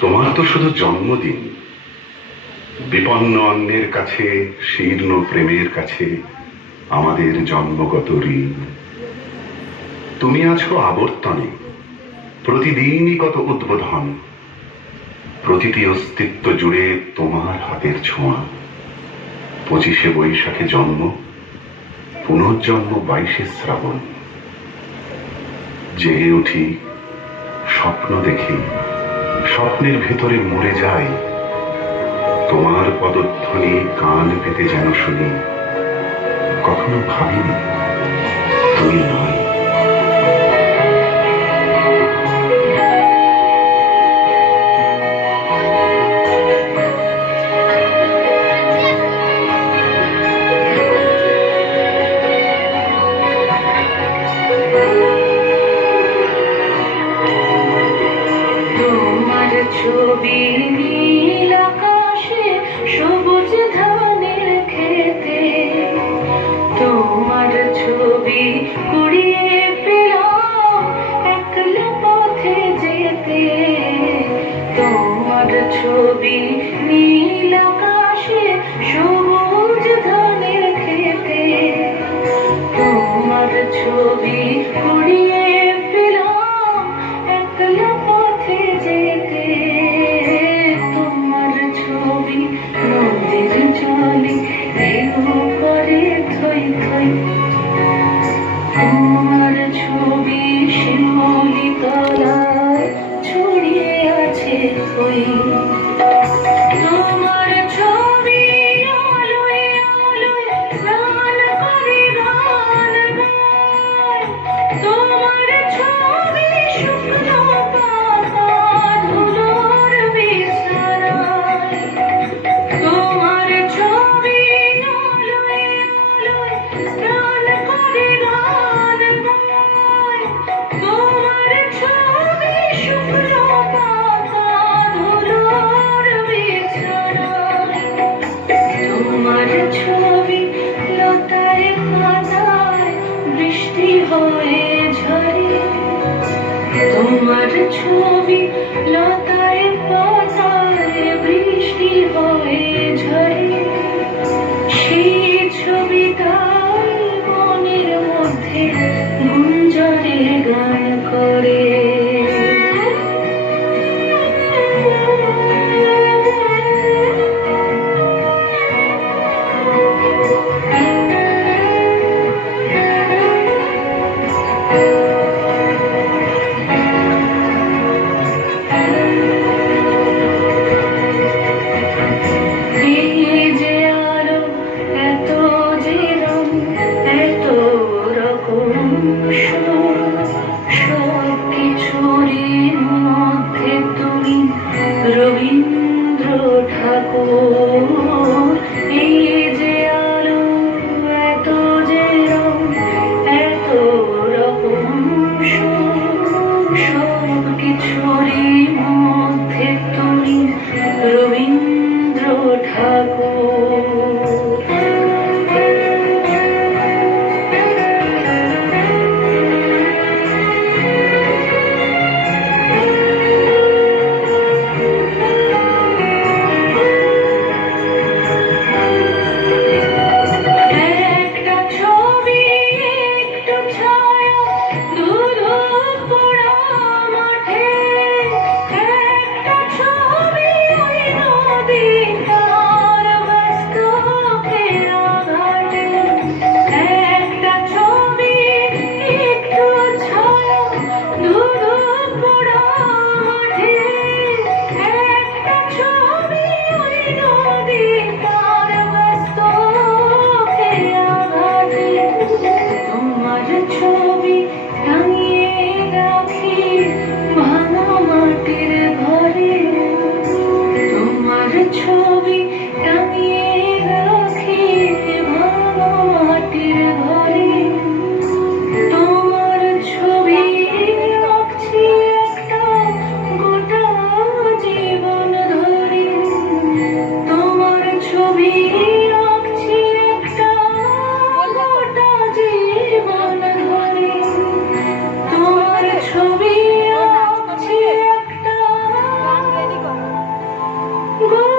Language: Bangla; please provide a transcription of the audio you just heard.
তোমার তো শুধু জন্মদিন, বিপন্ন অন্যের কাছে, শীর্ণ প্রেমের কাছে আমাদের জন্মগত ঋণ। তুমি আছো আবর্তনে, প্রতিদিনই কত উদ্বোধন, প্রতিটি অস্তিত্ব জুড়ে তোমার হাতের ছোঁয়া। 25শে বৈশাখে জন্ম, পুনর্জন্ম 22শে শ্রাবণ। জেগে উঠি, স্বপ্ন দেখি, স্বপ্নের ভেতরে মরে যাই, তোমার পদধ্বনি কান পেতে যেন শুনি। কখনো ভাবিনি তুমি নয়। তোমার ছবি নীল আকাশে, সবুজ ধানের খেতে, তোমার ছবি কুড়িয়ে পেলাম একলা পথে যেতে। তোমার ছবি নীল আকাশে, সবুজ ধানের খেতে, তোমার ছবি কুড়িয়ে পেলাম একলা পথে যেতে। তোমার ছবি নদীর জলে এলো করে থই থই, তোমার ছবি শিমুলি তলায় ছড়িয়ে আছে কই। তোমার ছবি আলোয় আলোয় স্নান করে গান গায়, তোমার ছবি শুকনো পাতা ধুলোর বিছানায়। তোমার ছবি আলোয় আলোয় স্নান করে গান গায়, তোমার ছবি শুকনো পাতা ধুলোর বিছানায়। তোমার ছবি লতায় পাতায় বৃষ্টি হয়ে ঝরে, তোমার ছবি লতায় পাতায় বৃষ্টি হয়ে ঝরে। সেই ছবিটাই মনের মধ্যে গুঞ্জরে গান করে। এই যে আলো, এত যে রং, এত রকম সুর, সব কিছুরই মধ্যে তুমি রবীন্দ্র ঠাকুর। এই যে আলো, এত যে রং, এত রকম সুর, সব কিছুরই মধ্যে তুমি রবীন্দ্র ঠাকুর। একটা ছবি, একটু ছায়া, ধুলো পড়া মাঠে, একটা ছবি ওই নদীটার ব্যস্ত ফেরা ঘাটে। একটা ছবি, একটু ছায়া, ধুলো পড়া মাঠে, একটা ছবি ওই নদীটার ব্যস্ত ফেরা ঘাটে। তোমার ছবি টাঙিয়ে রাখি ভাঙা মাটির ঘরে, তোমার ছবি টাঙিয়ে রাখি ভাঙা মাটির ঘরে। তোমার ছবি আঁকছি একটা গোটা জীবন ধরে, তোমার ছবি আঁকছি একটা গোটা জীবন ধরে। তোমার ছবি আঁকছি একটা গো